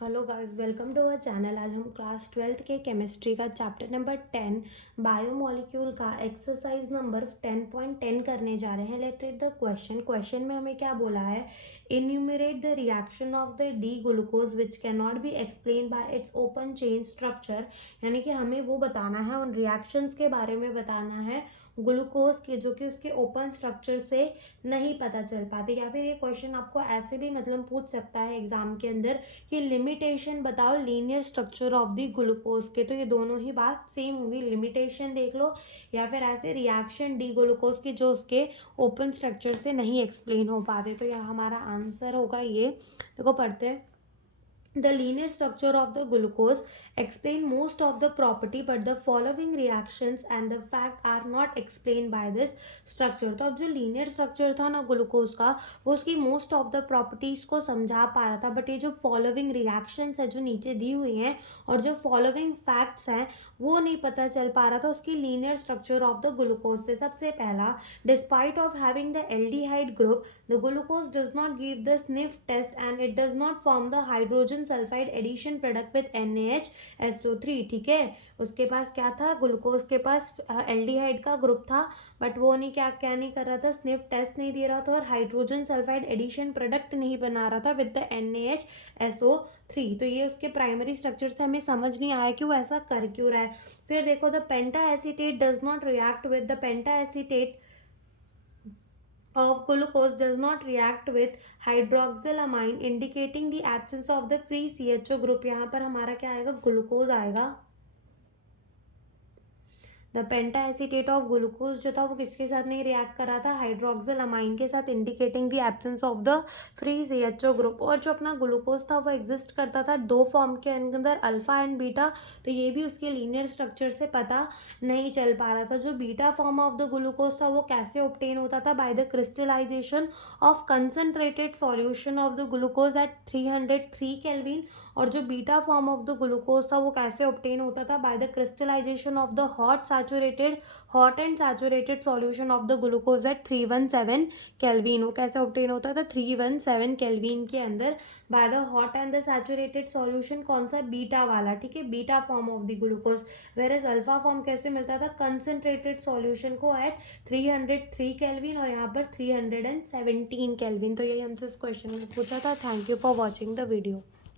Hello guys, welcome to our channel. आज हम class 12th के केमिस्ट्री का चैप्टर नंबर 10 बायोमोलिक्यूल का एक्सरसाइज नंबर 10.10 करने जा रहे हैं। लेट्स रीड द क्वेश्चन में हमें क्या बोला है। Enumerate the reaction of the D glucose which can not be explain by it's open chain structure. यानी कि हमें वो बताना है, उन रिएक्शंस के बारे में बताना है ग्लूकोज के जो कि उसके ओपन स्ट्रक्चर से नहीं पता चल पाते। या फिर ये क्वेश्चन आपको ऐसे भी मतलब पूछ सकता है एग्जाम के अंदर कि लिमिटेशन बताओ linear structure of the glucose के। तो ये दोनों ही बात सेम होगी, लिमिटेशन देख लो या फिर ऐसे रिएक्शन डी ग्लूकोज की जो उसके ओपन स्ट्रक्चर से नहीं एक्सप्लेन हो पाते। तो यह हमारा आंसर होगा ये। देखो पढ़ते हैं। The linear structure of the glucose explain most of the property but the following reactions and the fact are not explained by this structure। तो अब जो linear structure था ना ग्लूकोज का, वो उसकी most of the properties को समझा पा रहा था, बट ये जो following reactions है जो नीचे दी हुई हैं और जो following facts हैं वो नहीं पता चल पा रहा था उसकी linear structure of the glucose से। सबसे पहला, despite of having the aldehyde group the glucose does not give the sniff test and it does not form the hydrogen sulphide addition product with NaHSO3। ठीक है, उसके पास क्या था, glucose के पास एल्डिहाइड का ग्रुप था, बट वो नहीं क्या नहीं कर रहा था, स्निफ टेस्ट नहीं दे रहा था और हाइड्रोजन सल्फाइड एडिशन प्रोडक्ट नहीं बना रहा था विद द NaHSO3। तो ये उसके प्राइमरी स्ट्रक्चर से हमें समझ नहीं आया कि वो ऐसा कर क्यों रहा है। फिर देखो, the penta acetate does not react with the penta acetate of glucose does not react with hydroxylamine indicating the absence of the free CHO group। यहाँ पर हमारा क्या आएगा, ग्लूकोज आएगा। The penta acetate of glucose जो था वो किसके साथ नहीं रिएक्ट कर रहा था, हाइड्रोक्सिल अमाइन के साथ, indicating the absence of the free CHO group. और जो अपना ग्लूकोज था वो एग्जिस्ट करता था दो फॉर्म के अंदर, अल्फा एंड बीटा। तो ये भी उसके लीनियर स्ट्रक्चर से पता नहीं चल पा रहा था। जो beta form of the glucose था वो कैसे ऑब्टेन होता था, by the crystallisation of concentrated solution of the glucose at 303 kelvin. और जो beta form of the glucose था वो कैसे ऑब्टेन होता था, by the crystallisation of the hot and saturated solution of the glucose at 317 kelvin. वो कैसे obtain होता था, 317 केल्विन के अंदर by the hot and the saturated solution. कौन सा, बीटा वाला। ठीक है, beta form of the glucose. Whereas alpha form कैसे मिलता था, कंसनट्रेटेड सॉल्यूशन को एट 303 केल्विन और यहाँ पर 317 केल्विन। तो यही हमसे इस क्वेश्चन में पूछा था। Thank you for watching the video.